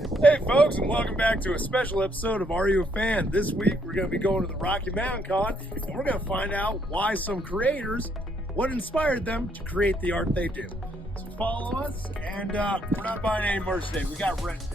Hey folks, and welcome back to a special episode of Are You a Fan? This week we're going to be going to the Rocky Mountain Con, and we're going to find out why some creators, what inspired them to create the art they do. So follow us, and we're not buying any merch today. We got rent.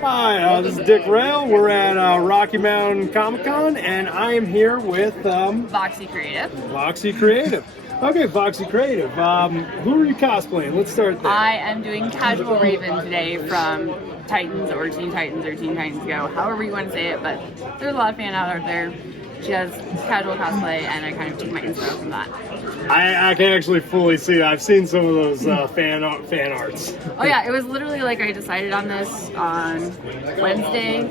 Hi, this is d-rael. We're at Rocky Mountain Comic Con, and I am here with Voxy Creative. Voxy Creative. Okay, Voxy Creative. Who are you cosplaying? Let's start there. I am doing Casual Raven today from Titans or Teen Titans or Teen Titans Go, however you want to say it, but there's a lot of fan out there. She does casual cosplay, and I kind of took my inspo from that. I can actually fully see that. I've seen some of those fan arts. Oh yeah, it was literally like I decided on this on Wednesday,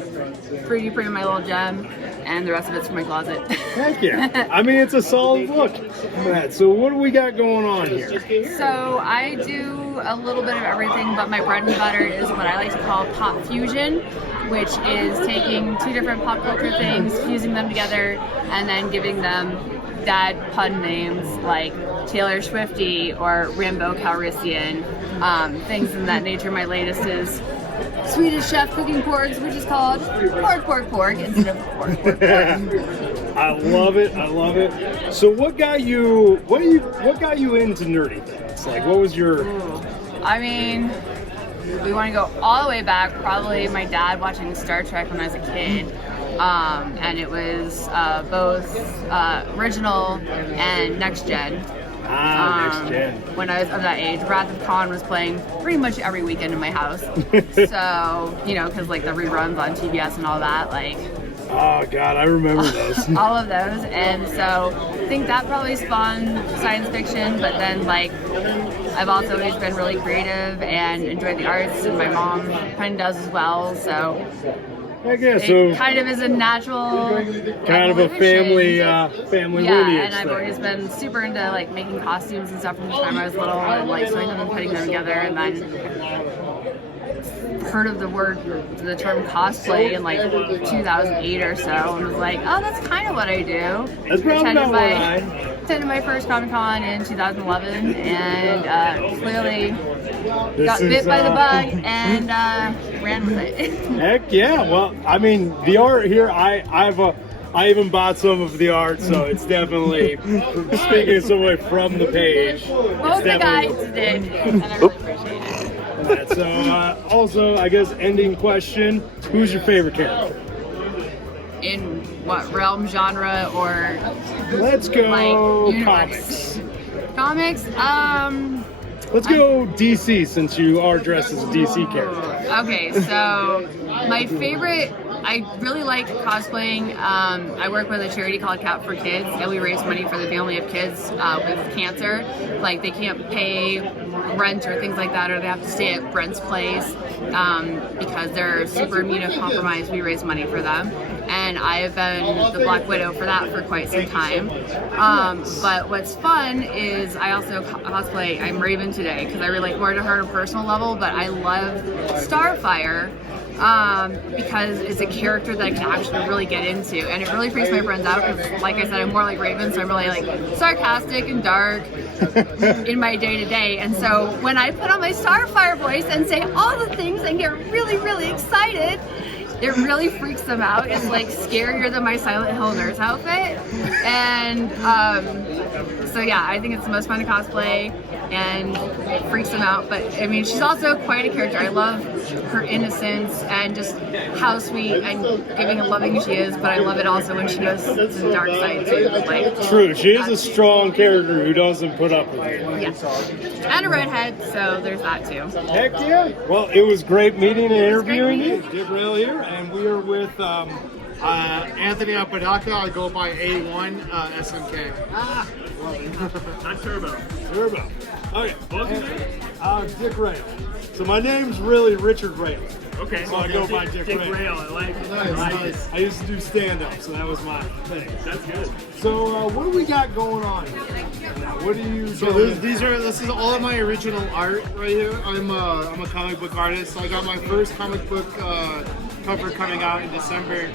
3D printed my little gem, and the rest of it's from my closet. Heck yeah. I mean, it's a solid look. So what do we got going on here? So I do a little bit of everything, but my bread and butter is what I like to call pop fusion, which is taking two different pop culture things, fusing them together, and then giving them dad pun names like Taylor Swifty or Rambo Calrissian, things in that nature. My latest is Swedish Chef Cooking Porgs, which is called pork instead of pork. I love it. I love it. So what got you into nerdy things? Like, what was your... I mean, we want to go all the way back, probably my dad watching Star Trek when I was a kid. And it was both original and next gen. Next gen. When I was of that age, Wrath of Khan was playing pretty much every weekend in my house. So, you know, because like the reruns on TBS and all that, like. Oh God, I remember those. All of those, and so I think that probably spawned science fiction. But then, like, I've also always been really creative and enjoyed the arts, and my mom kind of does as well. So. I guess so. It kind of is a natural kind of a family lineage and I've always been super into like making costumes and stuff from the time I was little, and like sewing them and putting them together, and then heard of the term cosplay in like 2008 or so, and was like, oh, that's kind of what I do. That's probably about what attended my first Comic-Con in 2011, and clearly got bit by the bug and ran with it. Heck yeah! Well, I mean, the art here, I even bought some of the art, so it's definitely speaking somewhere from the page. Both the guys did, and I really appreciate it. So, also, I guess, ending question: who's your favorite character? In what realm, genre, or let's go like, comics. Comics. Let's go DC, since you are dressed as a DC character. Okay, so my favorite, I really like cosplaying. I work with a charity called Cap for Kids, and we raise money for the family of kids with cancer. Like, they can't pay rent or things like that, or they have to stay at Brent's place because they're super immunocompromised. We raise money for them. And I have been the Black Widow for that for quite some time. But what's fun is I also cosplay, I'm Raven today, because I relate more to her on a personal level, but I love Starfire because it's a character that I can actually really get into. And it really freaks my friends out because, like I said, I'm more like Raven, so I'm really like sarcastic and dark in my day-to-day. And so when I put on my Starfire voice and say all the things and get really, really excited, it really freaks them out. It's like scarier than my Silent Hill nurse outfit. And so yeah, I think it's the most fun to cosplay, and it freaks them out. But I mean, she's also quite a character. I love her innocence and just how sweet and giving and loving she is, but I love it also when she goes to the dark side too. Like, true, she is a strong character who doesn't put up with it. Yeah. And a redhead, so there's that too. Heck yeah. Well, it was great meeting and interviewing you. d-rael here, and we are with Anthony Apodaca. I go by A1 SMK. I'm Turbo. Okay. d-rael. So my name's really Richard Rail. Okay. So I go by d-rael. I like it. Nice. I used to do stand-up, so that was my thing. That's good. So what do we got going on here? What do you? So this is all of my original art right here. I'm a comic book artist. So I got my first comic book cover coming out in December.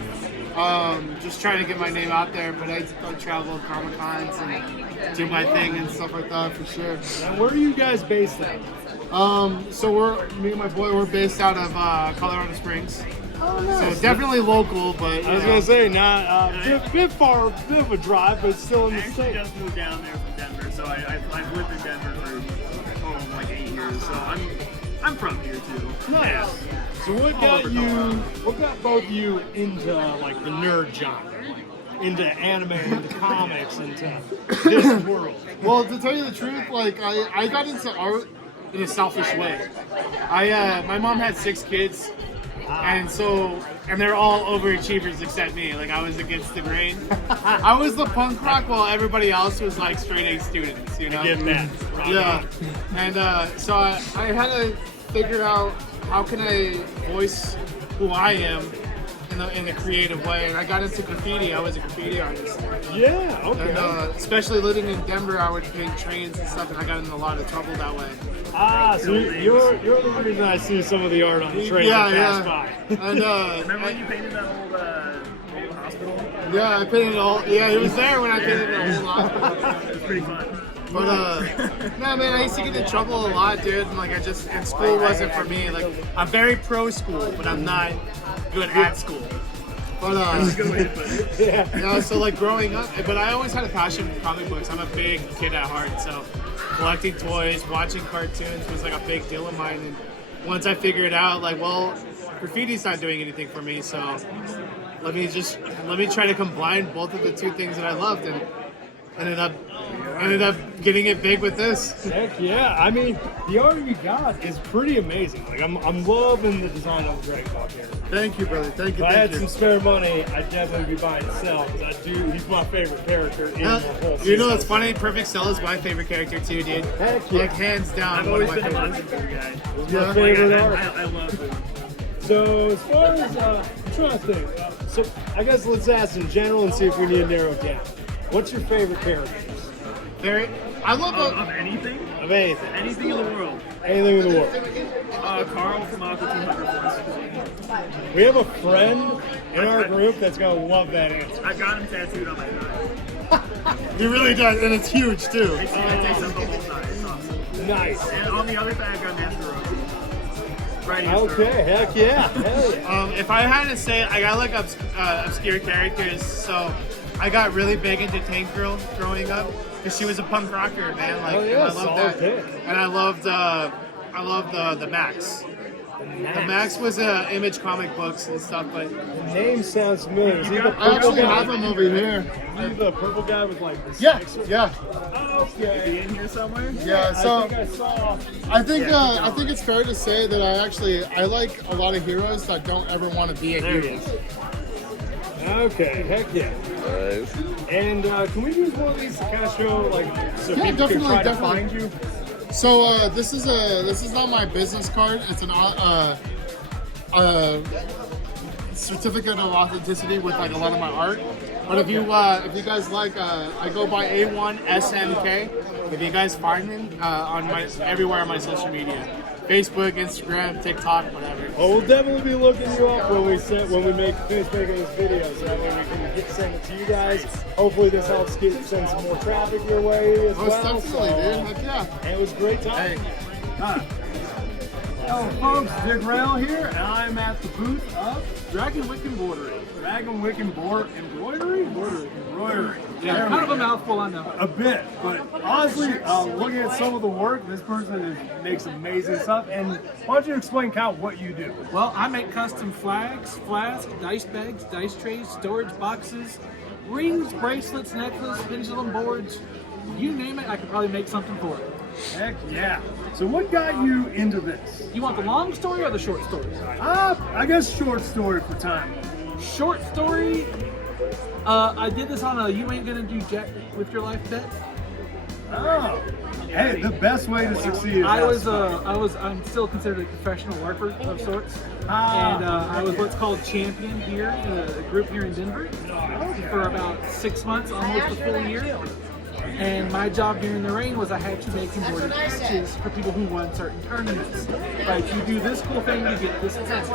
Just trying to get my name out there, but I travel Comic Cons and do my thing and stuff like that for sure. Now, where are you guys based at? So me and my boy, we're based out of Colorado Springs. Oh, nice. So definitely local, but I was gonna say not bit far, bit of a drive, but still in I the actually state. just moved down there from Denver, so I've lived in Denver for like 8 years, so I'm from here too. Nice. So what got both you into like the nerd genre, into anime, into comics, into this world? Well, to tell you the truth, like I got into art in a selfish way. My mom had 6 kids, and they're all overachievers except me. Like I was against the grain. I was the punk rock while everybody else was like straight A students. You know. Get that. Right. Yeah. And so I had to figure out how can I voice who I am in a creative way, and I got into graffiti. I was a graffiti artist. Yeah. Okay. And especially living in Denver, I would paint trains and stuff, and I got in a lot of trouble that way. So you're the reason I see some of the art on the train that pass by. And Remember when you painted that old hospital? yeah, I painted all. Yeah, he was there when I painted the whole hospital. It was pretty fun. But no, man, I used to get in trouble a lot, dude. And, like and school wasn't for me. Like I'm very pro school, but I'm not good at school. But That's a good way to put it. yeah, so like growing up, but I always had a passion for comic books. I'm a big kid at heart, so collecting toys, watching cartoons was like a big deal of mine. And once I figured out, like, well, graffiti's not doing anything for me, so let me try to combine both of the two things that I loved, and ended up getting it big with this. Heck yeah! I mean, the art you got is pretty amazing. Like I'm loving the design of Dragon Ball here. Thank you, brother. Thank you. If I Thank had some spare money, I'd definitely be buying Cell because he's my favorite character in the whole season. You know, it's funny. Perfect Cell is my favorite character too, dude. Heck yeah. Like hands down, I've one of always my been a favorites. Monster guy. My Yeah. favorite Like, art. I love it. So as far as I'm trying to think, so I guess let's ask in general and see if we need to narrow it down. What's your favorite characters I love Of anything? of anything? Anything in the world. Anything in the world. Carl from Aqua 200 We have a friend in our group that's gonna love that answer. I got him tattooed on my thigh. He really does, and it's huge too. It takes up the whole thigh. It's awesome. Nice. And on the other thigh, I got Master Roshi. Right here. Okay, heck yeah. Hell yeah. If I had to say, I got like obscure characters, so I got really big into Tank Girl growing up because she was a punk rocker, man. Like, Oh, yeah, and I loved solid that, pick. and I loved the Max. The Max was Image comic books and stuff, but The name sounds familiar. Is he the I purple actually guy? have him over here. Is he the purple guy with like the Yeah, spikes? yeah, Oh, Is he okay. in here somewhere? yeah. So I think I saw. I think it's fair to say that I like a lot of heroes that don't ever want to be a There he hero. is. Okay, heck yeah. And can we use one of these to kind of show, like, so Yeah, people can try definitely, to definitely. find you? So this is not my business card. It's an certificate of authenticity with like a lot of my art. But if you guys like, I go by A1SMK. If you guys find me on everywhere on my social media, Facebook, Instagram, TikTok, whatever. Oh, we'll definitely be looking you up when we finish making this video, so that way we can send it to you guys. Hopefully this helps send some more traffic your way as Most well. definitely, dude. Heck yeah. And it was a great time. Hey. Hello folks, d-rael here, and I'm at the booth of Dragon Wick Embroidery. Dragon Wick Embroidery? Embroidery. Yeah, kind of a mouthful, I know. A bit, but honestly, looking at some of the work, this person makes amazing stuff. And why don't you explain, Kyle, what you do? Well, I make custom flags, flasks, dice bags, dice trays, storage boxes, rings, bracelets, necklaces, pendulum boards. You name it, I could probably make something for it. Heck yeah. So what got you into this? You want the long story or the short story? I guess short story for time. Short story, I did this on a You Ain't Gonna Do Jack with Your Life bet. Oh. Hey, the best way to succeed is I'm still considered a professional worker of sorts. And I was what's called champion here in a group here in Denver for about 6 months, almost a full year. And my job during the reign was I had to make embroidered patches for people who won certain tournaments. Like, you do this cool thing, you get this patch.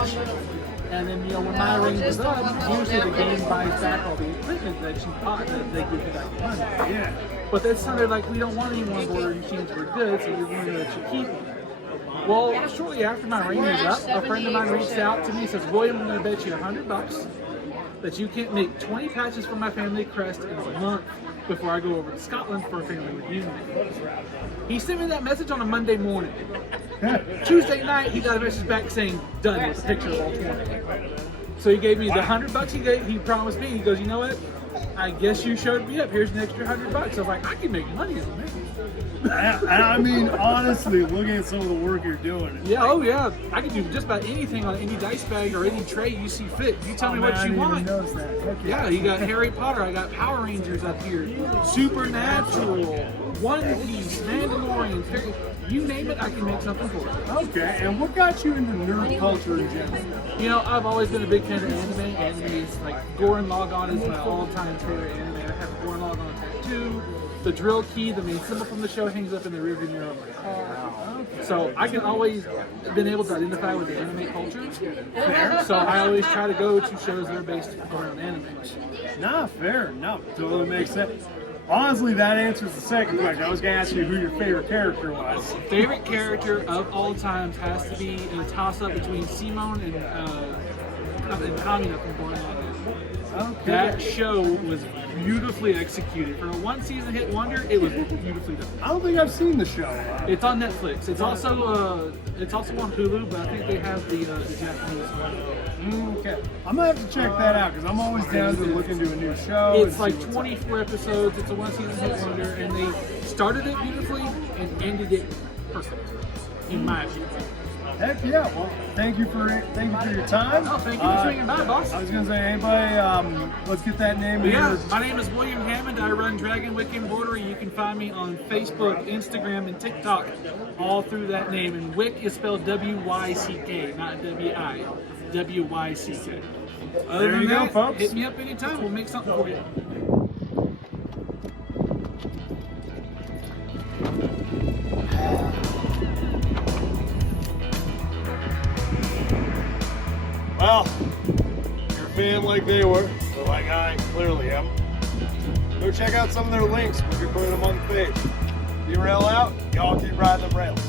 And then, you know, when my ring was up, usually the game buys back all the equipment that you bought that they give you back the money. Yeah. But they decided, like, we don't want any more embroidery machines, we're good, so we want to let you keep them. Well, shortly after my ring was up, a friend of mine reached out to me and says, William, I'm going to bet you $100 that you can't make 20 patches for my family crest in a month before I go over to Scotland for a family reunion. He sent me that message on a Monday morning. Tuesday night, he got a message back saying, done, with a picture of all 20. So he gave me the $100 he promised me. He goes, you know what? I guess you showed me up. Here's an extra $100. I was like, I can make money on this. And I mean, honestly, looking at some of the work you're doing. Yeah, oh yeah. I can do just about anything on any dice bag or any tray you see fit. You tell me what you want. Yeah, you got Harry Potter. I got Power Rangers up here. Supernatural. One Piece. Mandalorian. You name it, I can make something for it. Okay, and what got you into nerd culture in general? You know, I've always been a big fan of anime. Anime is like Gurren Lagann is my all-time favorite anime. I have a Gurren Lagann tattoo. The drill key, the main symbol from the show, hangs up in the rearview mirror of my car. So I can always been able to identify with the anime culture. So I always try to go to shows that are based around anime. Nah, fair. No, totally makes sense. Honestly, that answers the second question. I was going to ask you who your favorite character was. Favorite character of all times has to be in a toss-up between Simone and Kamina from Gurren Lagann. Okay. That show was beautifully executed. For a one-season hit wonder, it was beautifully done. I don't think I've seen the show. It's on Netflix. It's also on Hulu, but I think they have the Japanese one. Okay. I'm going to have to check that out because I'm always down to look into a new show. It's like 24 episodes. It's a one-season hit wonder, and they started it beautifully and ended it perfect, in my opinion. Heck yeah! Well, thank you for your time. Oh, thank you for swinging by, boss. I was gonna say, anybody, let's get that name. Yeah, my name is William Hammond. I run Dragon Wick Embroidery. You can find me on Facebook, Instagram, and TikTok, all through that name. And Wick is spelled W-Y-C-K, not W-I. W-Y-C-K. There you go, folks. Hit me up anytime. We'll make something for you. Well, you're a fan like they were, or like I clearly am. Go check out some of their links. We'll be putting them on the page. d-rael out. Y'all keep riding them rails.